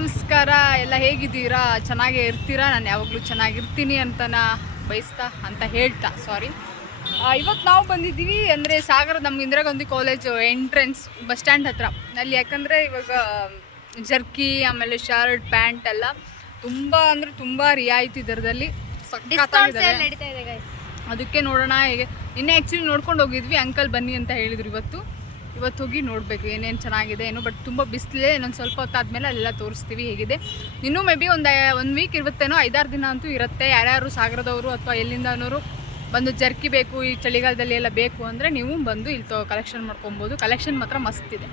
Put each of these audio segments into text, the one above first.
ನಮಸ್ಕಾರ ಎಲ್ಲ ಹೇಗಿದ್ದೀರಾ? ಚೆನ್ನಾಗೇ ಇರ್ತೀರಾ? ನಾನು ಯಾವಾಗಲೂ ಚೆನ್ನಾಗಿರ್ತೀನಿ ಅಂತ ಹೇಳ್ತಾ ಇವತ್ತು ನಾವು ಬಂದಿದ್ದೀವಿ ಅಂದರೆ ಸಾಗರ ನಮ್ಮ Indira Gandhi college entrance bus stand ಹತ್ರ ಅಲ್ಲಿ. ಯಾಕಂದರೆ ಇವಾಗ ಜರ್ಕಿ ಆಮೇಲೆ ಶರ್ಟ್ ಪ್ಯಾಂಟ್ ಎಲ್ಲ ತುಂಬ ರಿಯಾಯಿತಿ ದರದಲ್ಲಿ ನಡೀತಾ ಇದೆ. ಅದಕ್ಕೆ ನೋಡೋಣ ಹೇಗೆ. ನಿನ್ನೆ ಆ್ಯಕ್ಚುಲಿ ನೋಡ್ಕೊಂಡು ಹೋಗಿದ್ವಿ, ಅಂಕಲ್ ಬನ್ನಿ ಅಂತ ಹೇಳಿದ್ರು. ಇವತ್ತು ಹೋಗಿ ನೋಡಬೇಕು ಏನೇನು ಚೆನ್ನಾಗಿದೆ ಏನೋ. ಬಟ್ ತುಂಬ ಬಿಸಿಲಿದೆ, ಇನ್ನೊಂದು ಸ್ವಲ್ಪ ಹೊತ್ತಾದ್ಮೇಲೆ ಅಲ್ಲೆಲ್ಲ ತೋರಿಸ್ತೀವಿ ಹೇಗಿದೆ. ಇನ್ನೂ ಮೇ ಬಿ ಒಂದು ವೀಕ್ ಇರುತ್ತೇನೋ, 5-6 ದಿನ ಅಂತೂ ಇರುತ್ತೆ. ಯಾರ್ಯಾರು ಸಾಗರದವರು ಅಥವಾ ಎಲ್ಲಿಂದನವರು ಬಂದು ಜರ್ಕಿ ಬೇಕು ಈ ಚಳಿಗಾಲದಲ್ಲಿ ಎಲ್ಲ ಬೇಕು ಅಂದರೆ ನೀವು ಬಂದು ಇಲ್ಲಿ ಕಲೆಕ್ಷನ್ ಮಾಡ್ಕೊಬೋದು. ಕಲೆಕ್ಷನ್ ಮಾತ್ರ ಮಸ್ತ್ ಇದೆ,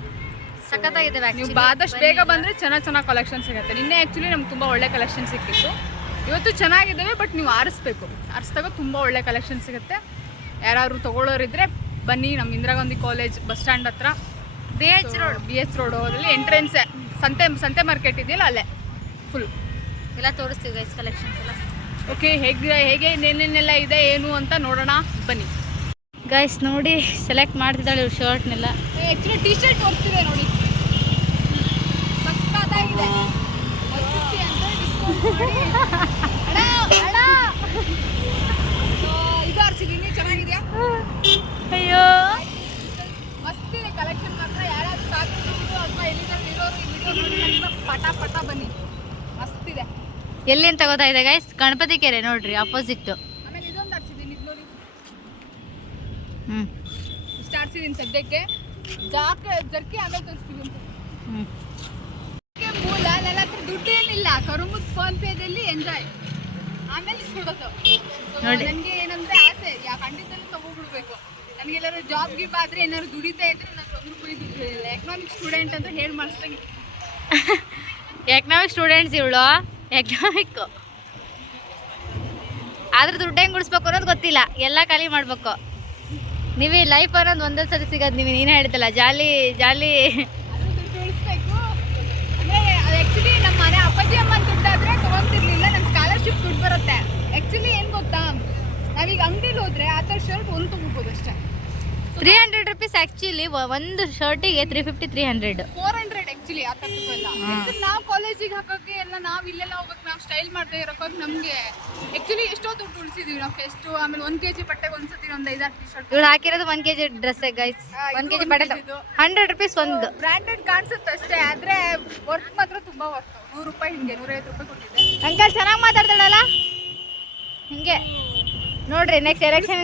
ಸಖತ್ತಾಗಿದೆ. ನೀವು ಆದಷ್ಟು ಬೇಗ ಬಂದರೆ ಚೆನ್ನಾಗಿ ಕಲೆಕ್ಷನ್ ಸಿಗುತ್ತೆ. ನಿನ್ನೆ ಆ್ಯಕ್ಚುಲಿ ನಮ್ಗೆ ತುಂಬ ಒಳ್ಳೆ ಕಲೆಕ್ಷನ್ ಸಿಕ್ಕಿತ್ತು. ಇವತ್ತು ಚೆನ್ನಾಗಿದ್ದಾವೆ, ಬಟ್ ನೀವು ಆರಿಸ್ದಾಗ ತುಂಬ ಒಳ್ಳೆ ಕಲೆಕ್ಷನ್ ಸಿಗುತ್ತೆ. ಯಾರಾದ್ರು ತೊಗೊಳ್ಳೋರಿದ್ದರೆ ಬನ್ನಿ. ನಮ್ಮ Indira Gandhi college bus stand ಹತ್ರ ಬಿ ಎಚ್ ರೋಡ್ ಹೋದಲ್ಲಿ ಎಂಟ್ರೆನ್ಸೇ ಸಂತೆ ಮಾರ್ಕೆಟ್ ಇದೆಯಲ್ಲ, ಅಲ್ಲೇ ಫುಲ್ ಎಲ್ಲ ತೋರಿಸ್ತೀವಿ ಗೈಸ್ ಕಲೆಕ್ಷನ್ಸ್ ಎಲ್ಲ. ಓಕೆ, ಹೇಗೆ ಏನೇನೆಲ್ಲ ಇದೆ ಏನು ಅಂತ ನೋಡೋಣ ಬನ್ನಿ ಗೈಸ್. ನೋಡಿ ಸೆಲೆಕ್ಟ್ ಮಾಡ್ತಿದ್ದಾಳೆ ಇವ್ರು ಶರ್ಟ್ನೆಲ್ಲ. ಆ್ಯಕ್ಚುಲಿ ಟಿ ಶರ್ಟ್ ಹೋಗ್ತಿದೆ ನೋಡಿ, ಸಕ್ಕತ್ತಾಗಿದೆ. ಇದು ಆರಿಸಿದ್ದೀನಿ, ಚೆನ್ನಾಗಿದೆಯಾ? ಅಯ್ಯೋ ಮಸ್ತ್ ಇದೆ ಕಲೆಕ್ಷನ್ ಮಾತ್ರ. ಯಾರಾದ್ರೂ ಸಾಕು ಅಥವಾ ಎಲ್ಲಿಂದ ಇರೋರು ಈ ವಿಡಿಯೋ ಪಟ ಬನ್ನಿ, ಮಸ್ತ್ ಇದೆ. ಎಲ್ಲಿ ಅಂತ ಗೊತ್ತಾಗಿದೆ ಗೈಸ್? ಗಣಪತಿ ಕೆರೆ ನೋಡ್ರಿ, ಅಪೋಸಿಟ್. ಆಮೇಲೆ ಇದೊಂದು ಆರಿಸಿದ್ದೀನಿ, ಇದು ನೋಡಿ. ಇಷ್ಟು ಆರಿಸಿದ್ದೀನಿ ಸದ್ಯಕ್ಕೆ. ಜರ್ಕಿ ಆಮೇಲೆ ತೋರಿಸ್ತೀವಿ ಅಂತ. ಮೂಲ ನನ್ನ ಹತ್ರ ದುಡ್ಡು ಏನಿಲ್ಲ, ಕರುಮುದ್ ಫೋನ್ ಪೇದಲ್ಲಿ ಎಂಜಾಯ್, ಆಮೇಲೆ ಕೊಡೋದು. ನನಗೆ ಏನಂದ್ರೆ ಆಸೆ, ಖಂಡಿತಲ್ಲೂ ತಗೋಬಿಡ್ಬೇಕು. ನನಗೆಲ್ಲರೂ ಜಾಬ್ ಗಿಬ್ ಆದರೆ ಏನಾದ್ರು ದುಡಿತಾ ಇದ್ರೆ ನಾನು 1 ರೂಪಾಯಿ ದುಡ್ಡು ಇಲ್ಲ. ಎಕನಾಮಿಕ್ ಸ್ಟೂಡೆಂಟ್ ಅಂತ ಹೇಳಿ ಮಾಡಿಸ್ದಂಗೆ. ಎಕನಾಮಿಕ್ ಸ್ಟೂಡೆಂಟ್ಸ್ ಇವಳು, ಎಕನಾಮಿಕ್ ಆದ್ರೆ ದುಡ್ಡು ಹೆಂಗೆ ಗುಡಿಸ್ಬೇಕು ಅನ್ನೋದು ಗೊತ್ತಿಲ್ಲ, ಎಲ್ಲ ಖಾಲಿ ಮಾಡ್ಬೇಕು. ನೀವೇ ಲೈಫ್ ಅನ್ನೋದು ಒಂದೇ ಸರಿ ಸಿಗೋದು. ನೀನೇ ಹೇಳ್ತಲ್ಲ, ಜಾಲಿ ದುಡ್ಡು ಉಳಿಸ್ಬೇಕು ಅಂದರೆ ಅದು ಆ್ಯಕ್ಚುಲಿ ನಮ್ಮ ಮನೆ ಅಪ್ಪಾಜಿ ಅಮ್ಮನ ದುಡ್ಡಾದರೆ ತೊಗೊತಿರ್ಲಿಲ್ಲ. ನಮ್ಮ ಸ್ಕಾಲರ್ಶಿಪ್ ದುಡ್ಡು ಬರುತ್ತೆ. ಆ್ಯಕ್ಚುಲಿ ಏನು ಗೊತ್ತಾ, ನಾವೀಗ ಅಂಗಡಿಲಿ ಹೋದರೆ ಆ ಥರ ಶರ್ಟ್ ಒಂದು ತೊಗೋಬೋದು ಅಷ್ಟೇ. 300 ರೂಪೀಸ್ ಆ್ಯಕ್ಚುಲಿ ಒಂದು ಶರ್ಟಿಗೆ. 350-300 400 ಆ್ಯಕ್ಚುಲಿ ಆ ಥರದ್ದು ಎಲ್ಲ. ನಾವು ಕಾಲೇಜಿಗೆ ಹಾಕೋಕ್ಕೆ ಎಲ್ಲ ನಾವು ಇಲ್ಲೆಲ್ಲ ಹೋಗೋಕೆ ನಾವು ಸ್ಟೈಲ್ ಮಾಡದೆ ಇರೋಕೆ ನಮಗೆ ಆ್ಯಕ್ಚುಲಿ ಎಷ್ಟೋ ದುಡ್ಡು ಉಳಿಸಿದ್ದೀವಿ ನಾವು. ಫೆಸ್ಟು ಆಮೇಲೆ 1 kg ಬಟ್ಟೆಗೆ ಒಂದ್ಸತಿ ಒಂದು 5-6 ಟಿ ಶರ್ಟ್. ಇವ್ರು ಹಾಕಿರೋದು 1 kg ಡ್ರೆಸ್ಸೇ ಗೈಸ್. 1 kg ಬಟ್ಟೆ 100 ರೂಪೀಸ್ ಒಂದು. ಬ್ರ್ಯಾಂಡೆಡ್ ಕಾಣಿಸುತ್ತೆ ಅಷ್ಟೇ, ಆದರೆ ವರ್ಕ್ ಮಾತ್ರ ತುಂಬ ವರ್ಕ್. 100 ರೂಪಾಯಿ ಹಿಂಗೆ 150 ರೂಪಾಯಿ ಕೊಟ್ಟಿದ್ದೆ. ಅಂಕಲ್ ಚೆನ್ನಾಗಿ ಮಾತಾಡ್ತಾಳಲ್ಲ ಹಿಂಗೆ ನೋಡ್ರಿ. Next election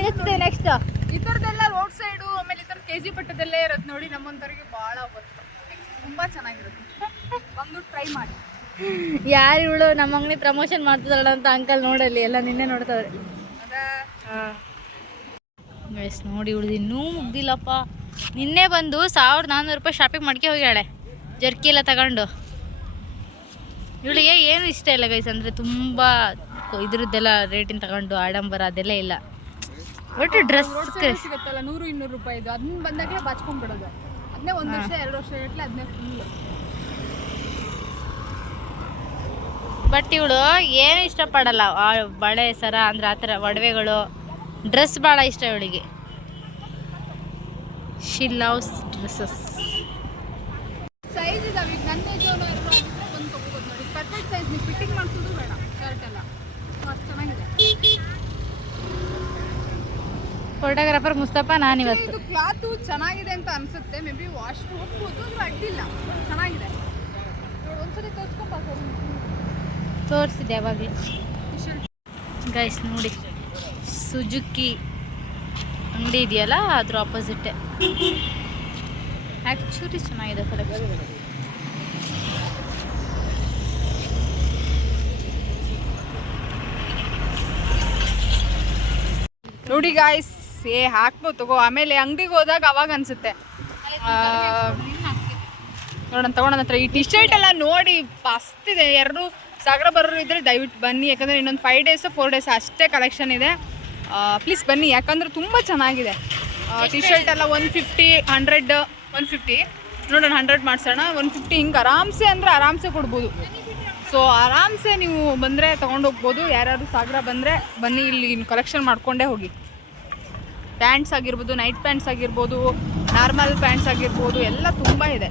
ನಿಲ್ಲಿಸ್ತಿದೆ. ನೆಕ್ಸ್ಟ್ ಈ ಥರದ್ದೆಲ್ಲ ರೋಡ್ ಸೈಡು ಆಮೇಲೆ ಈ ಥರ kg ಬಟ್ಟೆದಲ್ಲೇ ಇರೋದು ನೋಡಿ. ನಮ್ಮಂಥವ್ರಿಗೆ ಭಾಳ ವರ್ಕ್, ತುಂಬ ಚೆನ್ನಾಗಿರುತ್ತೆ. ಒಂದು ಟ್ರೈ ಮಾಡಿ. ಯಾರು ಇವಳು ನಮ್ಮ ಅಂಗಡಿ ಪ್ರಮೋಷನ್ ಮಾಡ್ತಿದ್ದಾಳ ಅಂತ ಅಂಕಲ್ ನೋಡಲ್ಲಿ ಎಲ್ಲ ನಿನ್ನೆ ನೋಡ್ತಾವ್ರೆ. ಎಸ್ ನೋಡಿ, ಇವಳು ಇನ್ನೂ ಮುಗ್ದಿಲ್ಲಪ್ಪ. ನಿನ್ನೆ ಬಂದು 1400 ರೂಪಾಯಿ ಶಾಪಿಂಗ್ ಮಾಡ್ಕೆ ಹೋಗ್ಯಾಳೆ ಜರ್ಕಿ ಎಲ್ಲ ತಗೊಂಡು. ಇವಳಿಗೆ ಏನು ಇಷ್ಟ ಇಲ್ಲ ಗೈಸ್, ಅಂದರೆ ತುಂಬ ಇದ್ರದ್ದೆಲ್ಲ ರೇಟಿನ ತಗೊಂಡು ಆಡಂಬರ ಅದೆಲ್ಲ ಇಲ್ಲ. ಒಟ್ಟು ಡ್ರೆಸ್ ಸಿಗುತ್ತಲ್ಲ 100-200 ರೂಪಾಯಿದು, ಅದನ್ನ ಬಂದಾಗಲೇ ಬಾಚ್ಕೊಂಡ್ಬಿಡೋದು. ಅದನ್ನೇ 1 ವರ್ಷ 2 ವರ್ಷ ಇರಲಿ, ಅದನ್ನೇ ಫುಲ್. ಬಟ್ ಇವಳು ಏನು ಇಷ್ಟಪಡಲ್ಲ, ಬಳೆ ಸರ ಅಂದರೆ ಆ ಥರ ಒಡವೆಗಳು, ಡ್ರೆಸ್ ಭಾಳ ಇಷ್ಟ ಇವಳಿಗೆ. She loves dresses. ಸೈಜ್ ಇದಾವೆ. ಈಗ ನನ್ನ ಏಜೋನು ಎಲ್ಲರೂ ಆಗಿದ್ರೆ ಬಂದು ತೊಗೋಬೋದು ನೋಡಿ. Perfect size. ನೀವು ಫಿಟ್ಟಿಂಗ್ ಮಾಡಿಸೋದು ಬೇಡ ಶರ್ಟ್ ಎಲ್ಲ. ಅಷ್ಟು ಚೆನ್ನಾಗಿದೆ. ಫೋಟೋಗ್ರಾಫರ್ ಮುಸ್ತಫ ನಾನಿವತ್ತು. ಇದು ಕ್ಲಾತು ಚೆನ್ನಾಗಿದೆ ಅಂತ ಅನ್ಸುತ್ತೆ. ಮೇ ಬಿ ವಾಶ್ ಹೋಗ್ಬೋದು, ಅಂದ್ರೆ ಅಡ್ಡಿಲ್ಲ, ಚೆನ್ನಾಗಿದೆ. ಒಂದ್ಸರಿ ತೋರಿಸಿದೆ ಯಾವಾಗಲೂ ಗೈಸ್. ನೋಡಿ ಸುಜುಕಿ ಅಂಗಡಿ ಇದೆಯಲ್ಲ, ಅದ್ರ ಆಪೋಸಿಟ್ಟೆ. ಆ್ಯಕ್ಚುಲಿ ಚೆನ್ನಾಗಿದೆ ಕಲೆಕ್ಷನ್. ನೋಡಿ ಗಾಯ್ಸ್, ಹಾಕ್ಬೋದು ತಗೋ. ಆಮೇಲೆ ಅಂಗಡಿಗೆ ಹೋದಾಗ ಅವಾಗ ಅನಿಸುತ್ತೆ ತಗೊಳ್ಳೋಣ ಹತ್ರ. ಈ ಟಿ ಶರ್ಟ್ ಎಲ್ಲ ನೋಡಿ ಮಸ್ತಿದೆ. ಯಾರು ಸಾಗರ ಬರೋರು ಇದ್ದರೆ ದಯವಿಟ್ಟು ಬನ್ನಿ. ಯಾಕಂದರೆ ಇನ್ನೊಂದು 5 days 4 days ಅಷ್ಟೇ ಕಲೆಕ್ಷನ್ ಇದೆ. ಪ್ಲೀಸ್ ಬನ್ನಿ, ಯಾಕಂದರೆ ತುಂಬ ಚೆನ್ನಾಗಿದೆ. ಟಿ ಶರ್ಟ್ ಎಲ್ಲ 150, 100, 150 ನೋಡೋಣ. 100 ಮಾಡಿಸೋಣ, 150 ಹಿಂಗೆ ಆರಾಮ್ಸೆ ಅಂದರೆ ಆರಾಮ್ಸೆ ಕೊಡ್ಬೋದು. ಸೊ ಆರಾಮ್ಸೆ ನೀವು ಬಂದರೆ ತೊಗೊಂಡೋಗ್ಬೋದು. ಯಾರ್ಯಾರು ಸಾಗರ ಬಂದರೆ ಬನ್ನಿ, ಇಲ್ಲಿ ಕಲೆಕ್ಷನ್ ಮಾಡ್ಕೊಂಡೇ ಹೋಗಿ. ಪ್ಯಾಂಟ್ಸ್ ಆಗಿರ್ಬೋದು, ನೈಟ್ ಪ್ಯಾಂಟ್ಸ್ ಆಗಿರ್ಬೋದು, ನಾರ್ಮಲ್ ಪ್ಯಾಂಟ್ಸ್ ಆಗಿರ್ಬೋದು, ಎಲ್ಲ ತುಂಬ ಇದೆ.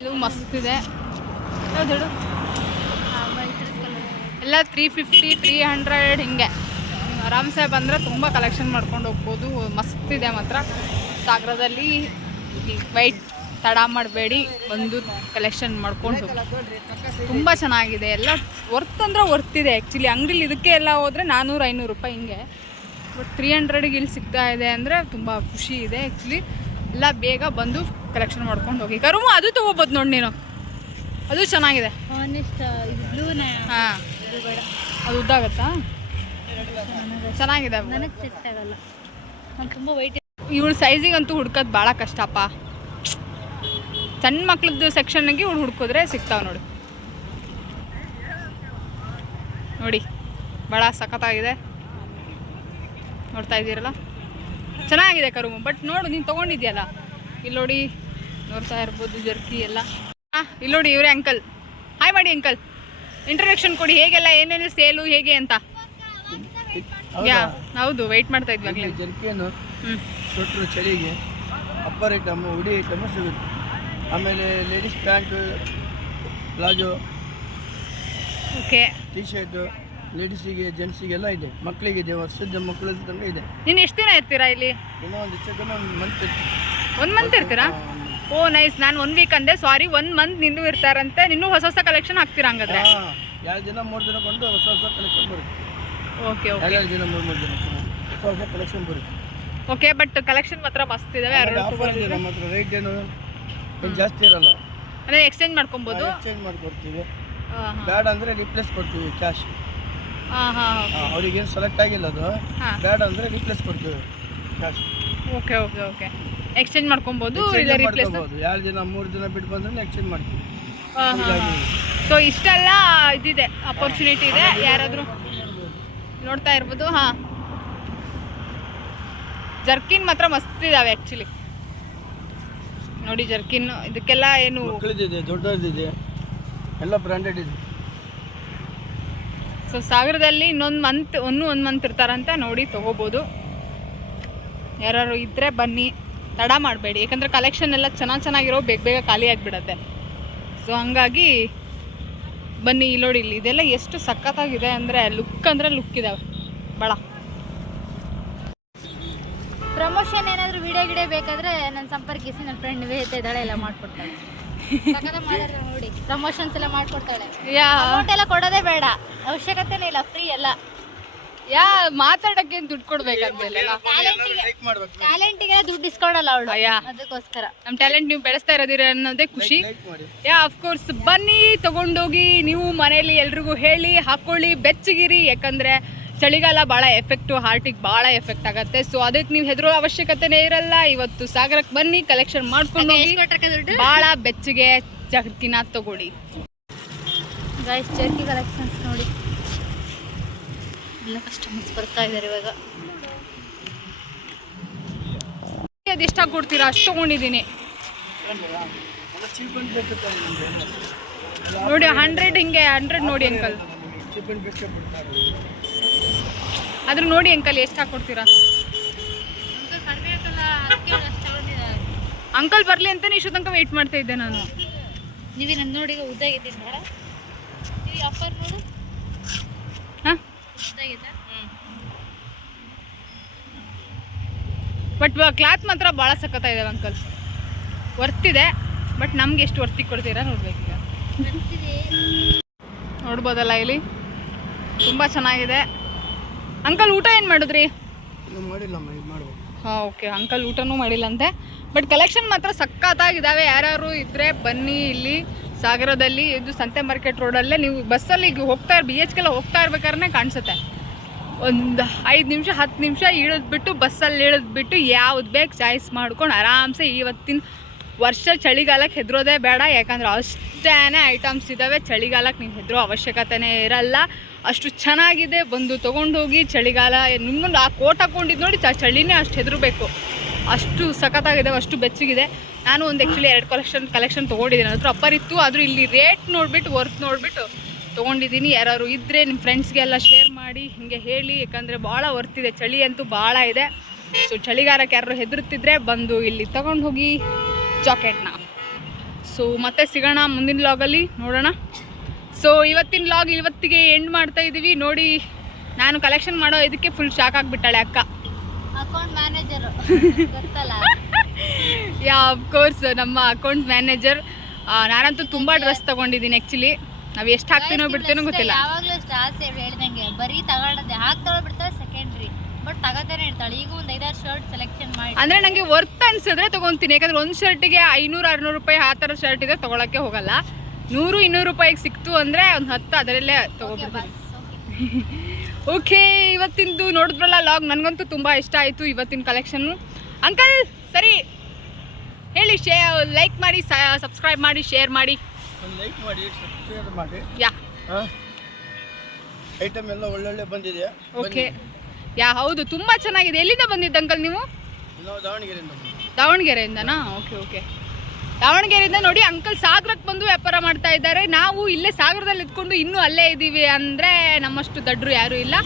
ಇದು ಮಸ್ತಿದೆ. ಯಾವ್ದು ಹೇಳು? ಎಲ್ಲ 350 300 ಹಿಂಗೆ. ಆರಾಮ್ಸೆ ಬಂದರೆ ತುಂಬ ಕಲೆಕ್ಷನ್ ಮಾಡ್ಕೊಂಡು ಹೋಗ್ಬೋದು. ಮಸ್ತಿದೆ ಮಾತ್ರ ಸಾಗರದಲ್ಲಿ. ವೈಟ್ ತಡ ಮಾಡಬೇಡಿ, ಬಂದು ಕಲೆಕ್ಷನ್ ಮಾಡ್ಕೊಂಡು ತುಂಬ ಚೆನ್ನಾಗಿದೆ. ಎಲ್ಲ ವರ್ತ್ ಅಂದರೆ ವರ್ತಿದೆ ಆ್ಯಕ್ಚುಲಿ. ಅಂಗಡಿಲಿ ಇದಕ್ಕೆ ಎಲ್ಲ ಹೋದರೆ 400-500 ರೂಪಾಯಿ ಹಿಂಗೆ. ಬಟ್ 300ಗೆ ಇಲ್ಲಿ ಸಿಗ್ತಾ ಇದೆ ಅಂದರೆ ತುಂಬ ಖುಷಿ ಇದೆ ಆ್ಯಕ್ಚುಲಿ. ಎಲ್ಲ ಬೇಗ ಬಂದು ಕಲೆಕ್ಷನ್ ಮಾಡ್ಕೊಂಡು ಹೋಗಿ. ಕರುಮು ಅದು ತೊಗೋಬೋದು ನೋಡಿ ನೀನು, ಅದು ಚೆನ್ನಾಗಿದೆ. ಹಾಂ, ಅದು ಉದ್ದಾಗತ್ತಾ? ಚೆನ್ನಾಗಿದೆ. ನನಗೆ ಸೆಟ್ ಆಗಲ್ಲ, ನಾನು ತುಂಬ ವೈಟ್. ಇವಳು ಸೈಜಿಗಂತೂ ಹುಡ್ಕೋದು ಭಾಳ ಕಷ್ಟಪ್ಪ. ಸಣ್ಣ ಮಕ್ಳದ್ದು ಸೆಕ್ಷನ್ಗೆ ಇವಳು ಹುಡ್ಕಿದ್ರೆ ಸಿಗ್ತಾವೆ ನೋಡಿ. ನೋಡಿ ಭಾಳ ಸಖತ್ತಾಗಿದೆ, ನೋಡ್ತಾ ಇದ್ದೀರಲ್ಲ, ಚೆನ್ನಾಗಿದೆ ಕರುಮು. ಬಟ್ ನೋಡು, ನೀನು ತೊಗೊಂಡಿದ್ಯಲ್ಲ, ಇಲ್ಲಿ ನೋಡಿ ನೋಡ್ತಾ ಇರ್ಬೋದು ಜರ್ಕಿ ಎಲ್ಲ. ಇಲ್ಲಿ ನೋಡಿ ಇವರೇ ಅಂಕಲ್. ಹಾಯ್ ಮಾಡಿ ಅಂಕಲ್, ಇಂಟ್ರೊಡಕ್ಷನ್ ಕೊಡಿ, ಹೇಗೆಲ್ಲ ಏನೇನು ಸೇಲು ಹೇಗೆ ಅಂತ. ಹೌದು, ವೆಯ್ಟ್ ಮಾಡ್ತಾ ಇದ್ವಾಗಲೇ. ಜರ್ಕಿಯನ್ನು ಸ್ವೆಟ್ರು ಚಳಿಗೆ, ಅಪ್ಪರ್ ಐಟಮು, ಹುಡಿ ಐಟಮು ಸಿಗುತ್ತೆ. ಆಮೇಲೆ ladies pant, palazzo, okay, T shirt, ಲೇಡೀಸಿಗೆ ಜೆಂಟ್ಸಿಗೆಲ್ಲ ಇದೆ. ಮಕ್ಕಳಿಗಿದೆ, ವರ್ಷದ ಮಕ್ಕಳ ತನಕ ಇದೆ. ನೀನು ಎಷ್ಟು ದಿನ ಇರ್ತೀರಾ ಇಲ್ಲಿ? ಇನ್ನೂ ಒಂದು ಹೆಚ್ಚು ಒಂದು ಮಂತ್ ಇರ್ತೀವಿ. 1 ಮಂತ್ ಇರ್ತೀರಾ? ಓ ನೈಸ್. ನಾನು 1 ವೀಕ್ ಅಂದೆ, ಸಾರಿ. 1 ಮಂತ್ ನಿನ್ನೂ ಇರ್ತಾರಂತೆ. ನಿನ್ನೂ ಹೊಸ ಹೊಸ ಕಲೆಕ್ಷನ್ ಹಾಕ್ತೀರಾ ಹಂಗಾದ್ರೆ? 2 ದಿನ 3 ದಿನ ಕೊಂಡು ಹೊಸ ಹೊಸ ಕಲೆಕ್ಷನ್ ಬರುತ್ತೆ. ಓಕೆ ಓಕೆ, 2 ದಿನ 3 ದಿನ ಹೊಸ ಹೊಸ ಕಲೆಕ್ಷನ್ ಬರುತ್ತೆ. ಓಕೆ, ಬಟ್ ಕಲೆಕ್ಷನ್ ಮಾತ್ರ ಮಸ್ತ್ ಇದಾವೆ. ಆಫರ್ ಇದೆ ನಮ್ಮ ಹತ್ರ. ರೇಟ್ ಏನು ಜಾಸ್ತಿ ಇರಲ್ಲ, ಅಂದರೆ ಎಕ್ಸ್ಚೇಂಜ್ ಮಾಡ್ಕೊಬೋದು. ಎಕ್ಸ್ಚೇಂಜ್ ಮಾಡ್ಕೊಡ್ತೀವಿ. ಬೇಡ ಅಂದರೆ ರಿಪ್ಲೇಸ್ ಕೊಡ್ತೀವಿ ಕ್ಯಾಶ್. ಹಾಂ ಹಾಂ, ಅವ್ರಿಗೇನು ಸೆಲೆಕ್ಟ್ ಆಗಿಲ್ಲ ಅದು, ಬೇಡ ಅಂದರೆ ರಿಪ್ಲೇಸ್ ಕೊಡ್ತೀವಿ cash. Okay okay okay, exchange ಮಾಡ್ಕೊಬೋದು, ಇಲ್ಲ ರಿಪ್ಲೇಸ್. 2 ದಿನ 3 ದಿನ ಬಿಟ್ಟು ಬಂದ್ರೆ ಎಕ್ಸ್ಚೇಂಜ್ ಮಾಡ್ತೀವಿ. ಸೊ ಇಷ್ಟೆಲ್ಲ ಇದಿದೆ, ಅಪರ್ಚುನಿಟಿ ಇದೆ. ಯಾರಾದರೂ ನೋಡ್ತಾ ಇರ್ಬೋದು. ಹಾಂ, ಜರ್ಕಿನ್ ಮಾತ್ರ ಮಸ್ತ್ ಇದಾವೆ ಆ್ಯಕ್ಚುಲಿ. ನೋಡಿ ಜರ್ಕಿನ್, ಇದಕ್ಕೆಲ್ಲ ಏನು ಮಕ್ಕಳದಿದೆ, ದೊಡ್ಡದಿದೆ, ಎಲ್ಲ ಬ್ರ್ಯಾಂಡೆಡ್ ಇದೆ. ಸೊ ಸಾಗರದಲ್ಲಿ ಇನ್ನೊಂದು ಮಂತ್, 1 ಮಂತ್ ಇರ್ತಾರಂತ. ನೋಡಿ ತೊಗೋಬೋದು. ಯಾರು ಇದ್ದರೆ ಬನ್ನಿ, ತಡ ಮಾಡಬೇಡಿ. ಯಾಕಂದರೆ ಕಲೆಕ್ಷನ್ ಎಲ್ಲ ಚೆನ್ನಾಗಿರೋ ಬೇಗ ಬೇಗ ಖಾಲಿ ಆಗಿಬಿಡತ್ತೆ. ಸೊ ಹಂಗಾಗಿ ಬನ್ನಿ. ಇಲ್ಲಿ ನೋಡಿ, ಇಲ್ಲಿ ಇದೆಲ್ಲ ಎಷ್ಟು ಸಖತ್ತಾಗಿದೆ ಅಂದರೆ ಲುಕ್ ಇದಾವೆ ಭಾಳ. ಪ್ರಮೋಷನ್ ಏನಾದರೂ ವಿಡಿಯೋ ಗಿಡಿಯೋ ಬೇಕಾದರೆ ನನ್ನ ಸಂಪರ್ಕಿಸಿ. ನನ್ನ ಫ್ರೆಂಡ್ ನಿವೇದಿತ ಇದ್ದಾಳೆ, ಎಲ್ಲ ಮಾಡಿಕೊಡ್ತಾಳೆ. ನೋಡಿ, ಪ್ರಮೋಷನ್ಸ್ ಎಲ್ಲ ಮಾಡಿಕೊಡ್ತಾಳೆ. ಅಮೌಂಟ್ ಎಲ್ಲ ಕೊಡೋದೇ ಬೇಡ, ಅವಶ್ಯಕತೆನೇ ಇಲ್ಲ, ಫ್ರೀ ಎಲ್ಲ. ಮಾತಾಡೋಕ್ಕೆ ದುಡ್ಡು ಕೊಡ್ಬೇಕಂತೆಲ್ಲ. ಟ್ಯಾಲೆಂಟಿಗೆ ದುಡ್ಡು ಇಸ್ಕೊಡಲ್ಲ ಅವಳು, ಅದಕ್ಕೋಸ್ಕರ. ನಮ್ಮ ಟ್ಯಾಲೆಂಟ್ ನೀವು ಬೆಳೆಸ್ತಾ ಇರೋದಿರ ಅನ್ನೋದೇ ಖುಷಿ. ಅಫ್ಕೋರ್ಸ್ ಬನ್ನಿ, ತಗೊಂಡೋಗಿ ನೀವು ಮನೇಲಿ ಎಲ್ರಿಗೂ ಹೇಳಿ, ಹಾಕೊಳ್ಳಿ, ಬೆಚ್ಚಗಿರಿ. ಯಾಕಂದರೆ ಚಳಿಗಾಲ ಭಾಳ ಎಫೆಕ್ಟು, ಹಾರ್ಟಿಗೆ ಭಾಳ ಎಫೆಕ್ಟ್ ಆಗುತ್ತೆ. ಸೊ ಅದಕ್ಕೆ ನೀವು ಹೆದರೋ ಅವಶ್ಯಕತೆನೇ ಇರಲ್ಲ. ಇವತ್ತು ಸಾಗರಕ್ಕೆ ಬನ್ನಿ, ಕಲೆಕ್ಷನ್ ಮಾಡ್ಕೊಂಡು ಭಾಳ ಬೆಚ್ಚಗೆ ಜರ್ಕಿನ ತಗೊಳ್ಳಿ. ಗೈಸ್, ಜರ್ಕಿ ಕಲೆಕ್ಷನ್ಸ್ ನೋಡಿ, ಎಲ್ಲ ಕಸ್ಟಮರ್ಸ್ ಬರ್ತಾ ಇದ್ದಾರೆ ಇವಾಗ. ಅದು ಎಷ್ಟಾಗಿ ಕೊಡ್ತೀರಾ? ಅಷ್ಟು ತೊಗೊಂಡಿದ್ದೀನಿ ನೋಡಿ. 100 ಹಿಂಗೆ 100 ನೋಡಿ ಅಂಕಲ್. ಆದ್ರೂ ನೋಡಿ ಅಂಕಲ್, ಎಷ್ಟು ಹಾಕ್ಕೊಡ್ತೀರಾ? ಅಂಕಲ್ ಬರಲಿ ಅಂತ ಇಷ್ಟು ತನಕ ವೆಯ್ಟ್ ಮಾಡ್ತಾ ಇದ್ದೆ ನಾನು. ನೀವೇ ನನ್ನ ನೋಡಿ ಉದ್ದಾಗಿದ್ದೀನಿ ಬೇಡ, ನೀವು ಆಫರ್ ನೋಡು. ಹಾಂ, ಬಟ್ ಕ್ಲಾತ್ ಮಾತ್ರ ಭಾಳ ಸಖತ್ತಾಗಿದ್ದಾವೆ ಅಂಕಲ್. ವರ್ತಿದೆ, ಬಟ್ ನಮ್ಗೆ ಎಷ್ಟು ವರ್ತಿಗೆ ಕೊಡ್ತೀರಾ ನೋಡ್ಬೇಕೀಗ. ನೋಡ್ಬೋದಲ್ಲ, ಇಲ್ಲಿ ತುಂಬ ಚೆನ್ನಾಗಿದೆ. ಅಂಕಲ್ ಊಟ ಏನು ಮಾಡಿದ್ರಿ? ಹಾಂ, ಓಕೆ, ಅಂಕಲ್ ಊಟನೂ ಮಾಡಿಲ್ಲಂತೆ. ಬಟ್ ಕಲೆಕ್ಷನ್ ಮಾತ್ರ ಸಖತ್ತಾಗಿದ್ದಾವೆ. ಯಾರ್ಯಾರು ಇದ್ದರೆ ಬನ್ನಿ. ಇಲ್ಲಿ ಸಾಗರದಲ್ಲಿ ಇದು ಸಂತೆ ಮಾರ್ಕೆಟ್ ರೋಡಲ್ಲೇ ನೀವು ಬಸ್ಸಲ್ಲಿ ಹೋಗ್ತಾ BHKಲ್ಲ ಹೋಗ್ತಾ ಇರ್ಬೇಕಾದ್ರೆ ಕಾಣಿಸುತ್ತೆ. ಒಂದು 5 ನಿಮಿಷ 10 ನಿಮಿಷ ಇಳಿದ್ಬಿಟ್ಟು ಬಸ್ಸಲ್ಲಿ ಇಳಿದ್ಬಿಟ್ಟು ಯಾವ್ದು ಬೇಕು ಚಾಯ್ಸ್ ಮಾಡ್ಕೊಂಡು ಆರಾಮ್ಸೆ ಇವತ್ತಿನ ವರ್ಷ ಚಳಿಗಾಲಕ್ಕೆ ಹೆದರೋದೇ ಬೇಡ. ಯಾಕಂದರೆ ಅಷ್ಟೇ ಐಟಮ್ಸ್ ಇದ್ದಾವೆ. ಚಳಿಗಾಲಕ್ಕೆ ನೀವು ಹೆದರೋ ಅವಶ್ಯಕತೆನೇ ಇರಲ್ಲ, ಅಷ್ಟು ಚೆನ್ನಾಗಿದೆ. ಬಂದು ತೊಗೊಂಡೋಗಿ. ಚಳಿಗಾಲ ನಿಮ್ಮನ್ನು ಆ ಕೋಟ್ ಹಾಕ್ಕೊಂಡಿದ್ದು ನೋಡಿ, ಚಳಿನೇ ಅಷ್ಟು ಹೆದರಬೇಕು, ಅಷ್ಟು ಸಖತ್ತಾಗಿದ್ದಾವೆ, ಅಷ್ಟು ಬೆಚ್ಚಗಿದೆ. ನಾನು ಒಂದು ಆ್ಯಕ್ಚುಲಿ 2 ಕಲೆಕ್ಷನ್ ತೊಗೊಂಡಿದ್ದೀನಿ. ನನ್ನ ಹತ್ರ ಅಪ್ಪರ್ ಇತ್ತು, ಆದರೂ ಇಲ್ಲಿ ರೇಟ್ ನೋಡಿಬಿಟ್ಟು ವರ್ತ್ ನೋಡಿಬಿಟ್ಟು ತೊಗೊಂಡಿದ್ದೀನಿ. ಯಾರು ಇದ್ದರೆ ನಿಮ್ಮ ಫ್ರೆಂಡ್ಸ್ಗೆಲ್ಲ ಶೇರ್ ಮಾಡಿ, ಹೀಗೆ ಹೇಳಿ. ಯಾಕಂದರೆ ಭಾಳ ವರ್ತಿದೆ, ಚಳಿ ಅಂತೂ ಭಾಳ ಇದೆ. ಸೊ ಚಳಿಗಾಲಕ್ಕೆ ಯಾರು ಹೆದರುತ್ತಿದ್ರೆ ಬಂದು ಇಲ್ಲಿ ತೊಗೊಂಡು ಹೋಗಿ ಜಾಕೆಟ್ನ. ಸೊ ಸೊ ಮತ್ತೆ ಸಿಗೋಣ ಮುಂದಿನ ಲಾಗಲ್ಲಿ ನೋಡೋಣ. ಸೊ ಇವತ್ತಿನ ಲಾಗ್ ಇವತ್ತಿಗೆ ಎಂಡ್ ಮಾಡ್ತಾ ಇದ್ದೀವಿ. ನೋಡಿ ನಾನು ಕಲೆಕ್ಷನ್ ಮಾಡೋ ಇದಕ್ಕೆ ಫುಲ್ ಶಾಕ್ ಆಗಿಬಿಟ್ಟಾಳೆ ಅಕ್ಕ. ಅಕೌಂಟ್ ಮ್ಯಾನೇಜರ್ ಗೊತ್ತಲ್ಲ. ಯಾ ಅಫ್ಕೋರ್ಸ್ ನಮ್ಮ ಅಕೌಂಟ್ ಮ್ಯಾನೇಜರ್. ನಾನಂತೂ ತುಂಬ ಡ್ರೆಸ್ ತೊಗೊಂಡಿದ್ದೀನಿ ಆ್ಯಕ್ಚುಲಿ. ನಾವು ಎಷ್ಟು ಹಾಕ್ತೀನೋ ಬಿಡ್ತೀನೋ ಗೊತ್ತಿಲ್ಲ. ಯಾವಾಗಲೂ ಅಷ್ಟು ಆಸೆ ಹೇಳ್ದಂಗೆ ಬರೀ ತಗೊಳ್ಳೋದೆ ಹಾಕ್ತಾಳೆ ಬಿಡ್ತಾಳೆ ಸೆಕೆಂಡ್ರಿ, ಬಟ್ ತಗೋತಾನೆ ಇರ್ತಾಳೆ. ಈಗ ಒಂದು 5-6 ಶರ್ಟ್ ಸೆಲೆಕ್ಷನ್ ಮಾಡಿ ಅಂದರೆ ನನಗೆ ವರ್ತ್ ಅನ್ಸಿದ್ರೆ ತೊಗೊತೀನಿ. ಯಾಕಂದರೆ ಒಂದು ಶರ್ಟಿಗೆ 500-600 ರೂಪಾಯಿ ಆ ಥರ ಶರ್ಟ್ ಇದೆ ತೊಗೊಳಕ್ಕೆ ಹೋಗಲ್ಲ. 100-200 ರೂಪಾಯಿಗೆ ಸಿಕ್ತು ಅಂದರೆ ಒಂದು 10 ಅದರಲ್ಲೇ ತೊಗೊಬಿಡ್ತೀನಿ. ಓಕೆ, ಇವತ್ತಿಂದು ನೋಡಿದ್ರಲ್ಲ ಲಾಗ್, ನನಗಂತೂ ತುಂಬ ಇಷ್ಟ ಆಯಿತು ಇವತ್ತಿನ ಕಲೆಕ್ಷನ್ನು. ಅಂಕಲ್ ಸರಿ ಹೇಳಿ, ಲೈಕ್ ಮಾಡಿ, ಸಬ್ಸ್ಕ್ರೈಬ್ ಮಾಡಿ, ಶೇರ್ ಮಾಡಿ. ಒಂದು ಲೈಕ್ ಮಾಡಿ, ಸಬ್ಸ್ಕ್ರೈಬ್ ಮಾಡಿ. ಯಾ ಐಟಮ್ ಎಲ್ಲ ಒಳ್ಳೊಳ್ಳೆ ಬಂದಿದೆ. ಓಕೆ ಯಾ ಹೌದು, ತುಂಬ ಚೆನ್ನಾಗಿದೆ. ಎಲ್ಲಿಂದ ಬಂದಿದ್ದು ಅಂಕಲ್ ನೀವು? ನಾವು ದಾವಣಗೆರೆಯಿಂದ. ದಾವಣಗೆರೆಯಿಂದನಾ? ಓಕೆ ಓಕೆ, ದಾವಣಗೆರೆಯಿಂದ. ನೋಡಿ ಅಂಕಲ್ ಸಾಗರಕ್ಕೆ ಬಂದು ವ್ಯಾಪಾರ ಮಾಡ್ತಾ ಇದ್ದಾರೆ. ನಾವು ಇಲ್ಲೇ ಸಾಗರದಲ್ಲಿ ಇದ್ಕೊಂಡು ಇನ್ನೂ ಅಲ್ಲೇ ಇದ್ದೀವಿ ಅಂದರೆ ನಮ್ಮಷ್ಟು ದಡ್ರು ಯಾರೂ ಇಲ್ಲ.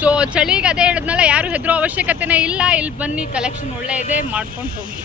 ಸೊ ಚಳಿಗೆ ಅದೇ ಹೇಳಿದ್ನಲ್ಲ, ಯಾರು ಹೆದರೋ ಅವಶ್ಯಕತೆನೇ ಇಲ್ಲ. ಇಲ್ಲಿ ಬನ್ನಿ, ಕಲೆಕ್ಷನ್ ಒಳ್ಳೆ ಇದೆ, ಮಾಡ್ಕೊಂಡು ಹೋಗಿ.